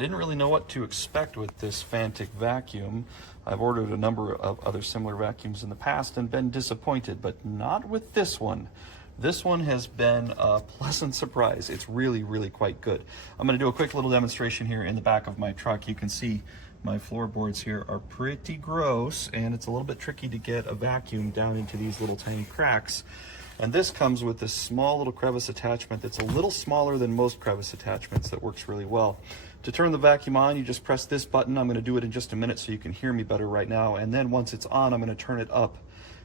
didn't really know what to expect with this Fanttik vacuum. I've ordered a number of other similar vacuums in the past and been disappointed, but not with this one. This one has been a pleasant surprise. It's really, really quite good. I'm going to do a quick little demonstration here in the back of my truck. You can see my floorboards here are pretty gross, and it's a little bit tricky to get a vacuum down into these little tiny cracks. And this comes with this small little crevice attachment that's a little smaller than most crevice attachments that works really well. To turn the vacuum on, you just press this button. I'm going to do it in just a minute so you can hear me better right now. And then once it's on, I'm going to turn it up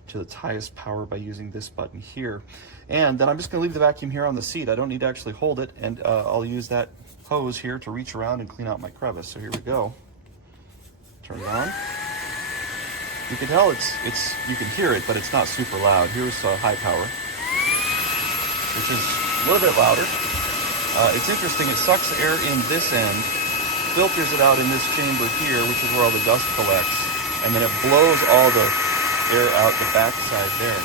to its highest power by using this button here. And then I'm just going to leave the vacuum here on the seat. I don't need to actually hold it, and I'll use that hose here to reach around and clean out my crevice. So here we go. Turn it on. You can tell you can hear it, but it's not super loud. Here's high power, which is a little bit louder. It's interesting, it sucks air in this end, filters it out in this chamber here, which is where all the dust collects, and then it blows all the air out the back side there.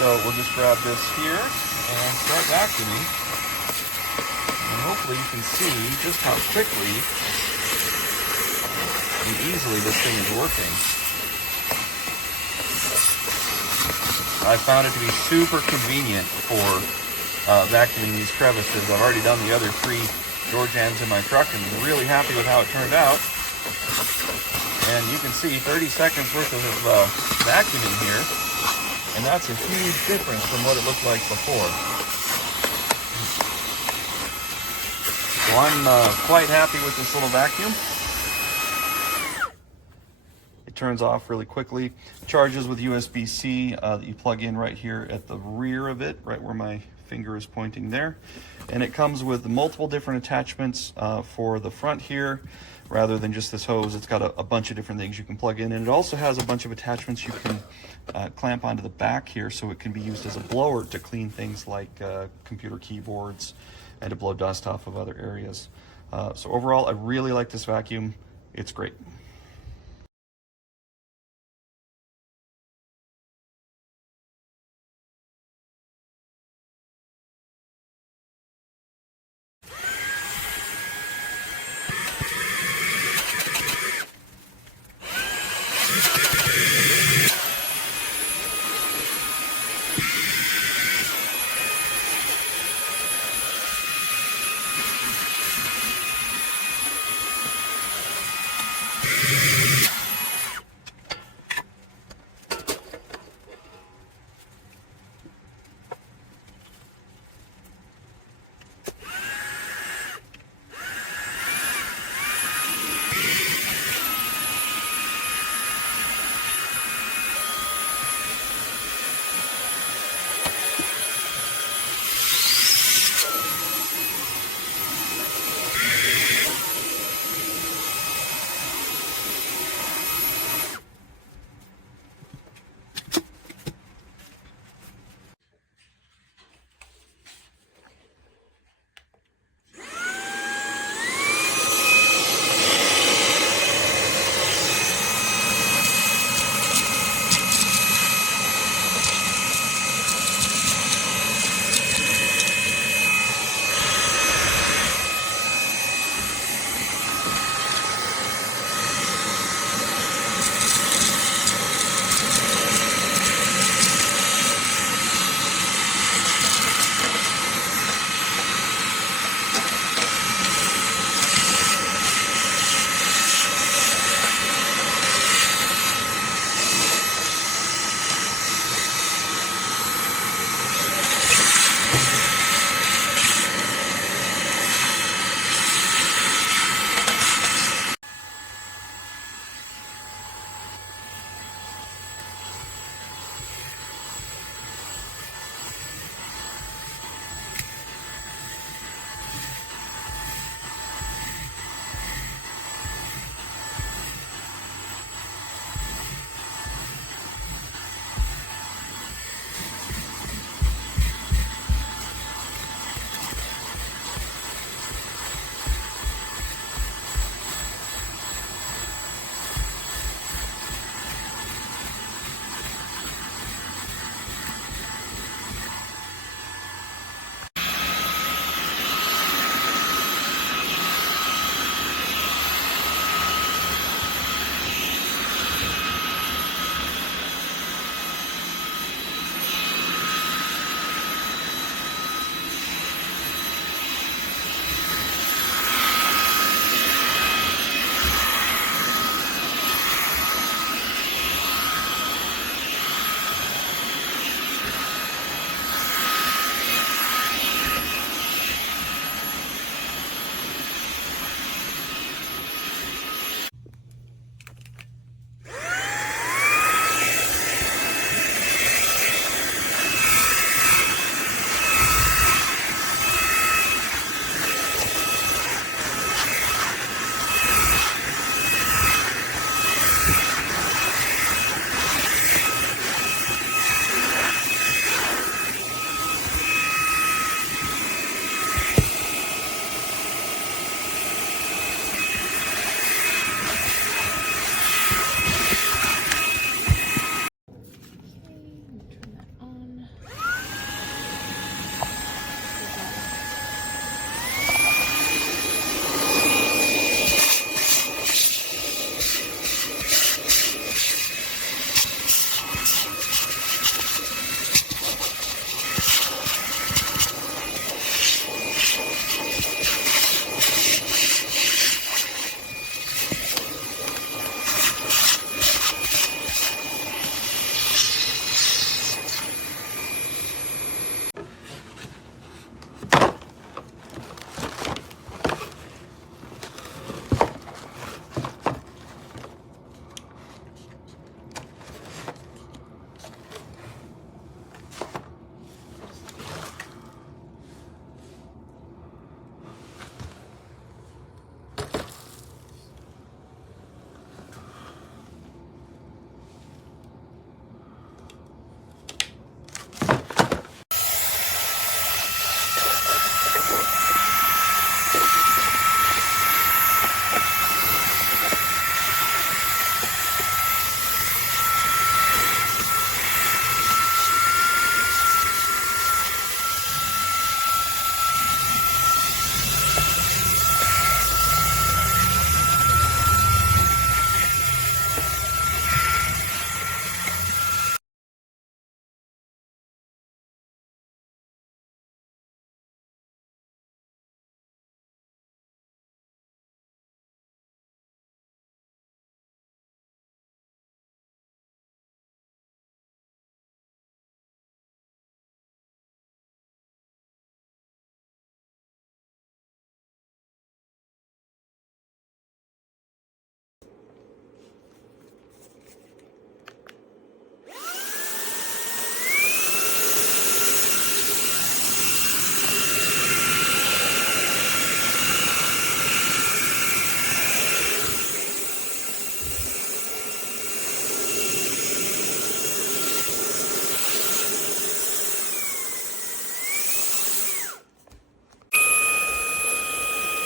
So we'll just grab this here and start vacuuming. And hopefully you can see just how quickly and easily this thing is working. I found it to be super convenient for vacuuming these crevices. I've already done the other 3 door jams in my truck and I'm really happy with how it turned out. And you can see 30 seconds worth of vacuuming here, and that's a huge difference from what it looked like before. So I'm quite happy with this little vacuum. It turns off really quickly. It charges with USB-C that you plug in right here at the rear of it, right where my finger is pointing there. And it comes with multiple different attachments for the front here. Rather than just this hose, it's got a bunch of different things you can plug in, and it also has a bunch of attachments you can clamp onto the back here, so it can be used as a blower to clean things like computer keyboards and to blow dust off of other areas. So overall, I really like this vacuum. It's great.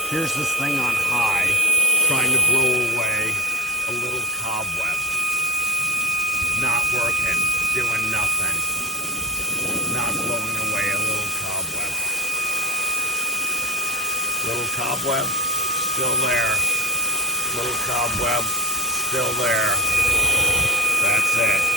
Here's this thing on high, trying to blow away a little cobweb. Not working, doing nothing. Not blowing away a little cobweb. Little cobweb, still there. Little cobweb, still there. That's it.